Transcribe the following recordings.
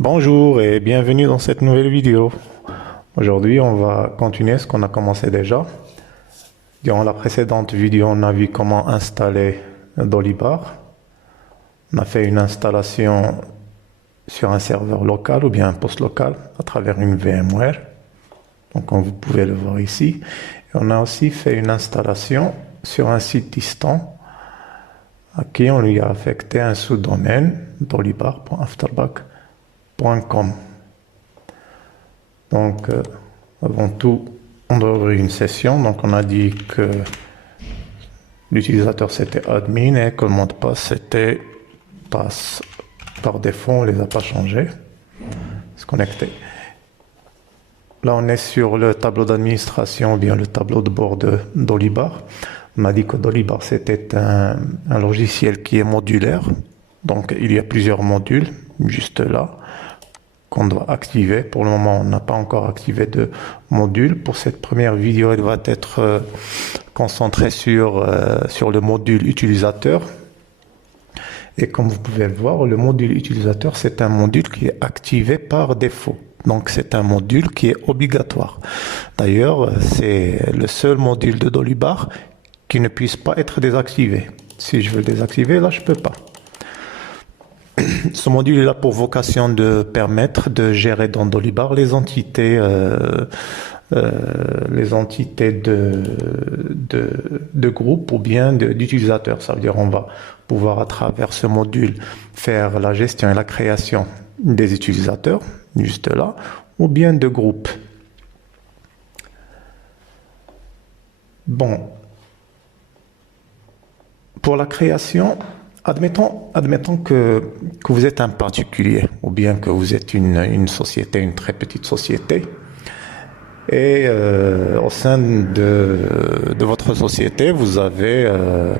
Bonjour et bienvenue dans cette nouvelle vidéo. Aujourd'hui, on va continuer ce qu'on a commencé déjà. Durant la précédente vidéo, on a vu comment installer Dolibar. On a fait une installation sur un serveur local ou bien un poste local à travers une VMware. Donc, comme vous pouvez le voir ici. Et on a aussi fait une installation sur un site distant à qui on lui a affecté un sous-domaine dolibar.afterback.com. Donc, avant tout, on doit ouvrir une session. Donc, on a dit que l'utilisateur c'était admin et que le mot de passe c'était passe. Par défaut, on ne les a pas changés. Se connecter. Là, on est sur le tableau d'administration ou bien le tableau de bord de Dolibar. On m'a dit que Dolibar c'était un logiciel qui est modulaire. Donc, il y a plusieurs modules juste là qu'on doit activer. Pour le moment, on n'a pas encore activé de module. Pour cette première vidéo, elle va être concentrée sur le module utilisateur. Et comme vous pouvez le voir, le module utilisateur, c'est un module qui est activé par défaut. Donc, c'est un module qui est obligatoire. D'ailleurs, c'est le seul module de Dolibar qui ne puisse pas être désactivé. Si je veux le désactiver, là, je peux pas. Ce module a pour vocation de permettre de gérer dans Dolibar les entités de groupe ou bien d'utilisateurs. Ça veut dire on va pouvoir à travers ce module faire la gestion et la création des utilisateurs, juste là, ou bien de groupes. Bon. Pour la création, admettons que vous êtes un particulier ou bien que vous êtes une société, une très petite société. Et au sein de votre société, vous avez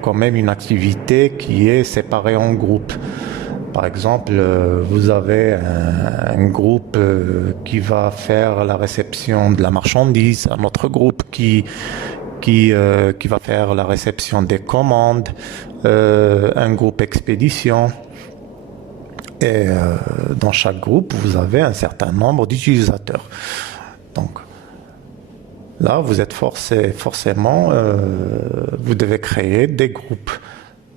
quand même une activité qui est séparée en groupes. Par exemple, vous avez un groupe qui va faire la réception de la marchandise, un autre groupe qui va faire la réception des commandes, un groupe expédition. Et dans chaque groupe, vous avez un certain nombre d'utilisateurs. Donc, là, vous êtes forcément, vous devez créer des groupes.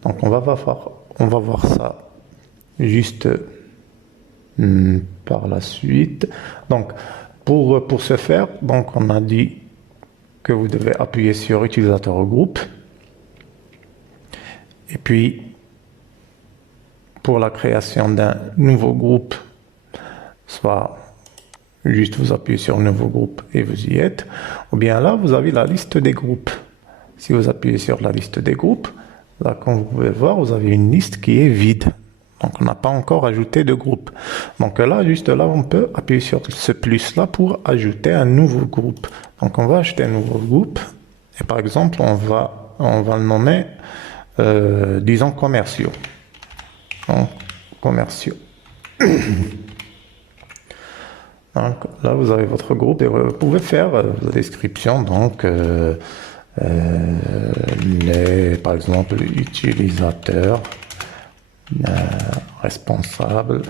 Donc, on va voir ça juste par la suite. Donc, pour ce faire, donc on a dit que vous devez appuyer sur utilisateur au groupe. Et puis, pour la création d'un nouveau groupe, soit juste vous appuyez sur nouveau groupe et vous y êtes. Ou bien là, vous avez la liste des groupes. Si vous appuyez sur la liste des groupes, là, comme vous pouvez voir, vous avez une liste qui est vide. Donc, on n'a pas encore ajouté de groupe. Donc là, juste là, on peut appuyer sur ce plus-là pour ajouter un nouveau groupe. Donc, on va ajouter un nouveau groupe. Et par exemple, on va le nommer, disons, commerciaux. Donc, commerciaux. Donc, là, vous avez votre groupe et vous pouvez faire la description. Donc, par exemple, utilisateurs, responsable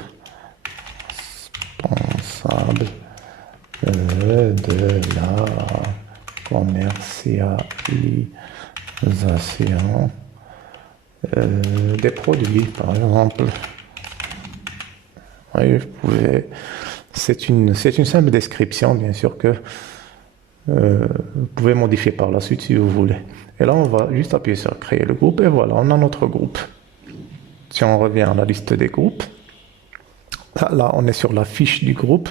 de la commercialisation des produits, par exemple. Oui, vous pouvez. C'est une simple description, bien sûr, que vous pouvez modifier par la suite si vous voulez. Et là, on va juste appuyer sur créer le groupe et voilà, on a notre groupe. Si on revient à la liste des groupes, là on est sur la fiche du groupe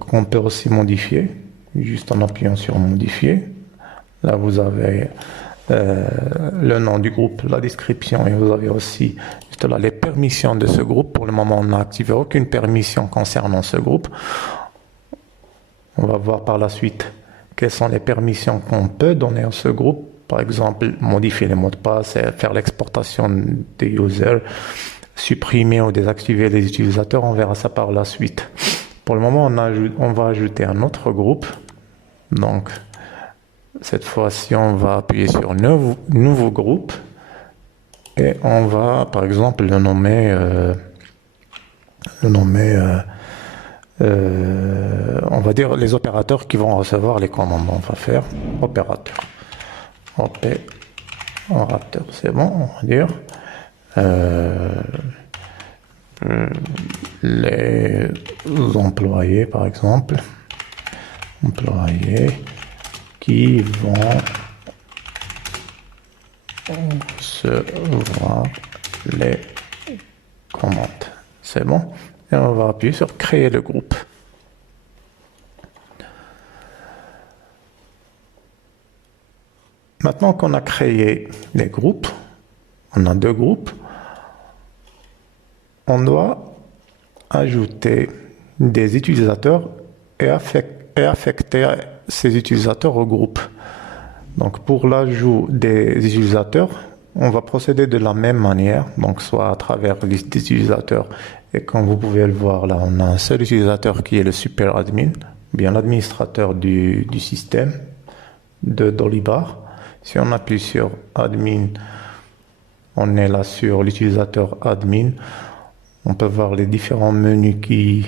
qu'on peut aussi modifier, juste en appuyant sur modifier. Là, vous avez le nom du groupe, la description et vous avez aussi juste là les permissions de ce groupe. Pour le moment, on n'a activé aucune permission concernant ce groupe. On va voir par la suite quelles sont les permissions qu'on peut donner à ce groupe. Par exemple, modifier les mots de passe, faire l'exportation des users, supprimer ou désactiver les utilisateurs. On verra ça par la suite. Pour le moment, on va ajouter un autre groupe. Donc, cette fois-ci, on va appuyer sur nouveau groupe et on va, par exemple, le nommer le nommer, on va dire les opérateurs qui vont recevoir les commandes. On va faire opérateur. Opérateur, c'est bon, on va dire. Les employés, par exemple, employés qui vont recevoir les commandes. C'est bon. Et on va appuyer sur créer le groupe. Maintenant qu'on a créé les groupes, on a 2 groupes, on doit ajouter des utilisateurs et affecter ces utilisateurs au groupe. Donc pour l'ajout des utilisateurs, on va procéder de la même manière, donc soit à travers liste d'utilisateurs, et comme vous pouvez le voir là, on a un seul utilisateur qui est le super admin, bien l'administrateur du système de Dolibar. Si on appuie sur admin, on est là sur l'utilisateur admin. On peut voir les différents menus qui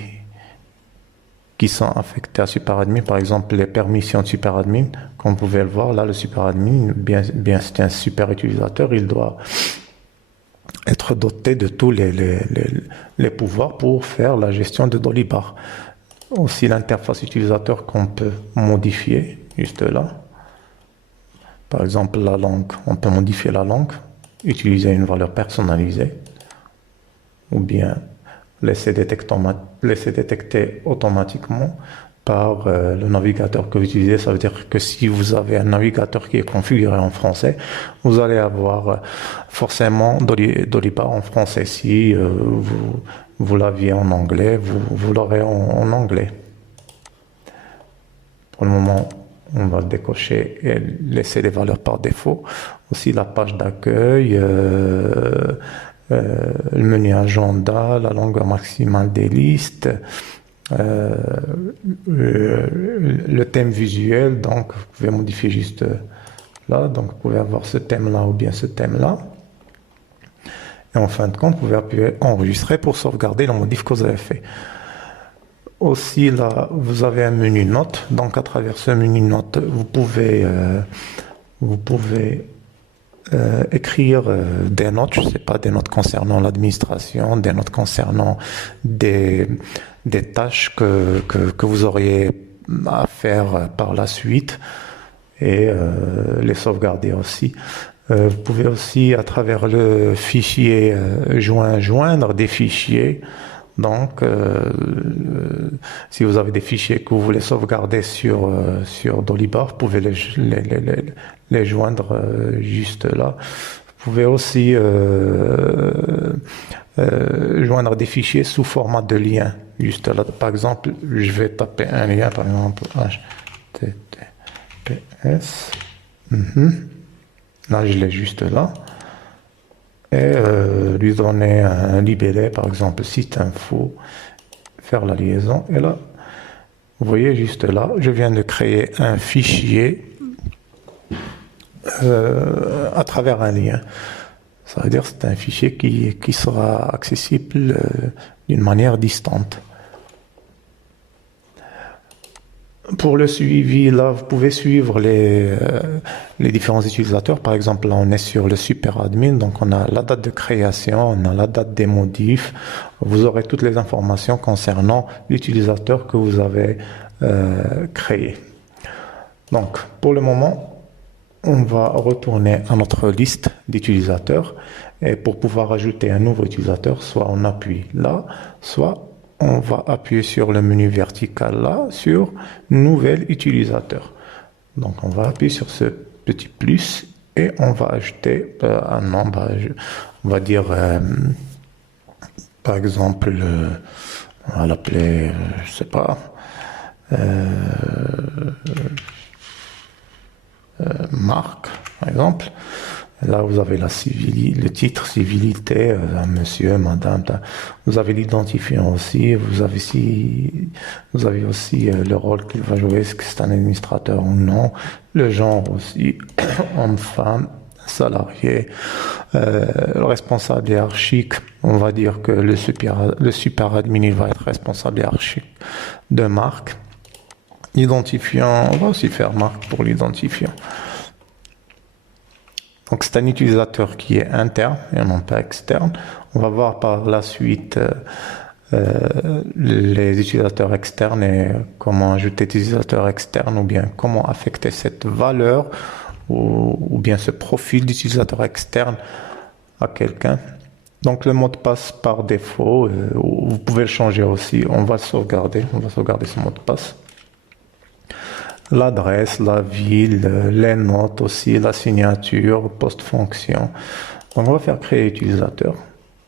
sont affectés à SuperAdmin, par exemple les permissions de SuperAdmin. Comme vous pouvez le voir, là, le SuperAdmin, bien c'est un super utilisateur, il doit être doté de tous les pouvoirs pour faire la gestion de Dolibar. Aussi l'interface utilisateur qu'on peut modifier, juste là. Par exemple, la langue, on peut modifier la langue, utiliser une valeur personnalisée, ou bien laisser détecter automatiquement par le navigateur que vous utilisez. Ça veut dire que si vous avez un navigateur qui est configuré en français, vous allez avoir forcément Dolibar en français. Si vous l'aviez en anglais, vous l'aurez en anglais. Pour le moment, on va décocher et laisser les valeurs par défaut. Aussi la page d'accueil, le menu agenda, la longueur maximale des listes, le thème visuel, donc vous pouvez modifier juste là, donc vous pouvez avoir ce thème là ou bien ce thème là, et en fin de compte vous pouvez appuyer enregistrer pour sauvegarder la modif que vous avez fait. Aussi là vous avez un menu notes, donc à travers ce menu notes vous pouvez écrire des notes, je sais pas, des notes concernant l'administration, des notes concernant des tâches que vous auriez à faire par la suite, et les sauvegarder aussi. Vous pouvez aussi, à travers le fichier joindre des fichiers. Donc, si vous avez des fichiers que vous voulez sauvegarder sur Dolibar, vous pouvez les joindre juste là. Vous pouvez aussi joindre des fichiers sous format de lien. Juste là, par exemple, je vais taper un lien, par exemple, HTTPS. Là, je l'ai juste là. Et lui donner un libellé, par exemple, site info, faire la liaison. Et là, vous voyez juste là, je viens de créer un fichier à travers un lien. Ça veut dire que c'est un fichier qui sera accessible d'une manière distante. Pour le suivi, là, vous pouvez suivre les différents utilisateurs. Par exemple, là, on est sur le super admin, donc on a la date de création, on a la date des modifs. Vous aurez toutes les informations concernant l'utilisateur que vous avez créé. Donc, pour le moment, on va retourner à notre liste d'utilisateurs. Et pour pouvoir ajouter un nouveau utilisateur, soit on appuie là, soit on va appuyer sur le menu vertical là, sur nouvel utilisateur. Donc on va appuyer sur ce petit plus et on va ajouter un nom, on va dire par exemple, on va l'appeler, je sais pas, Marc, par exemple. Là, vous avez le titre, civilité, monsieur, madame. Vous avez l'identifiant aussi. Vous avez aussi le rôle qu'il va jouer, est-ce que c'est un administrateur ou non. Le genre aussi, homme, femme, salarié, le responsable hiérarchique, on va dire que le super admin, il va être responsable hiérarchique de marque. L'identifiant, on va aussi faire marque pour l'identifiant. Donc c'est un utilisateur qui est interne et non pas externe. On va voir par la suite les utilisateurs externes et comment ajouter des utilisateurs externes ou bien comment affecter cette valeur ou bien ce profil d'utilisateur externe à quelqu'un. Donc le mot de passe par défaut, vous pouvez le changer aussi. On va sauvegarder ce mot de passe. L'adresse, la ville, les notes aussi, la signature, post-fonction. Donc on va faire créer utilisateur.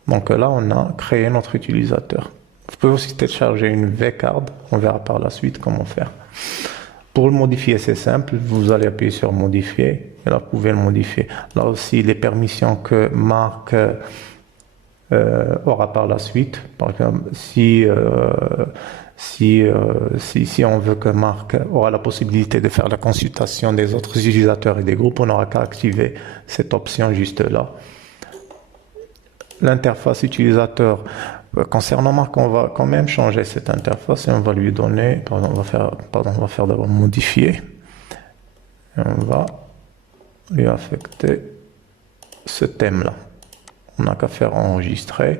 Donc là on a créé notre utilisateur. Vous pouvez aussi télécharger une vCard, on verra par la suite comment faire. Pour le modifier, c'est simple, vous allez appuyer sur modifier, et là vous pouvez le modifier. Là aussi les permissions que Marc aura par la suite. Par exemple, si on veut que Marc aura la possibilité de faire la consultation des autres utilisateurs et des groupes, on n'aura qu'à activer cette option juste là. L'interface utilisateur, concernant Marc, on va quand même changer cette interface et on va lui donner, on va faire d'abord modifier. Et on va lui affecter ce thème-là. On n'a qu'à faire enregistrer.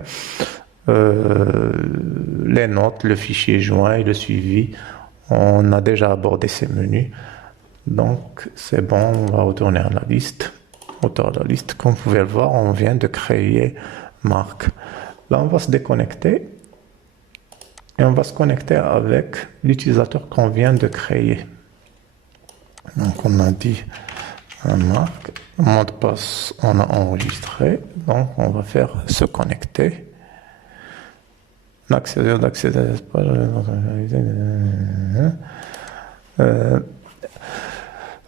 Les notes, le fichier joint et le suivi, on a déjà abordé ces menus, donc c'est bon. On va retourner à la liste, auteur de la liste. Comme vous pouvez le voir, on vient de créer Marc. Là on va se déconnecter et on va se connecter avec l'utilisateur qu'on vient de créer. Donc on a dit Marc, mot de passe on a enregistré, donc on va faire se connecter. Accès à l'espace.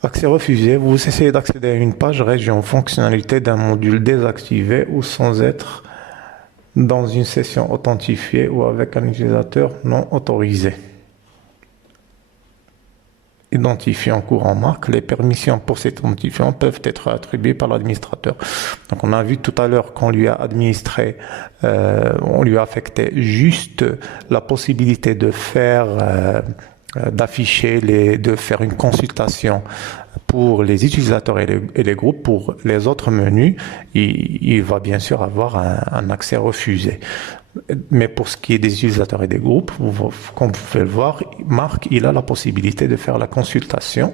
Accès refusé. Vous essayez d'accéder à une page région fonctionnalité d'un module désactivé ou sans être dans une session authentifiée ou avec un utilisateur non autorisé. Identifiant courant Marc, les permissions pour cet identifiant peuvent être attribuées par l'administrateur. Donc on a vu tout à l'heure qu'on lui a administré, on lui a affecté juste la possibilité de faire, d'afficher, de faire une consultation pour les utilisateurs et les groupes. Pour les autres menus, il va bien sûr avoir un accès refusé. Mais pour ce qui est des utilisateurs et des groupes, comme vous pouvez le voir, Marc, il a la possibilité de faire la consultation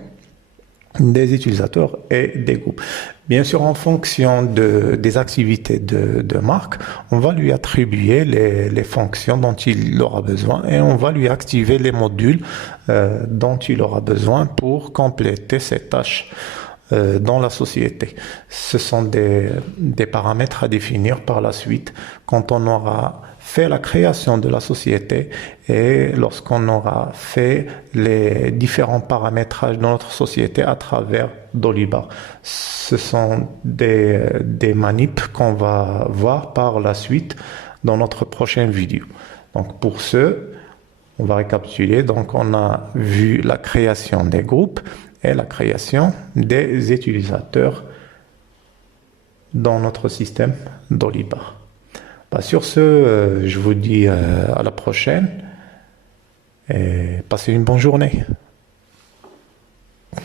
des utilisateurs et des groupes. Bien sûr, en fonction des activités de Marc, on va lui attribuer les fonctions dont il aura besoin et on va lui activer les modules dont il aura besoin pour compléter ses tâches dans la société. Ce sont des paramètres à définir par la suite quand on aura fait la création de la société et lorsqu'on aura fait les différents paramétrages de notre société à travers Dolibar. Ce sont des manips qu'on va voir par la suite dans notre prochaine vidéo. Donc pour ce, on va récapituler. Donc on a vu la création des groupes et la création des utilisateurs dans notre système Dolibar. Sur ce, je vous dis à la prochaine et passez une bonne journée.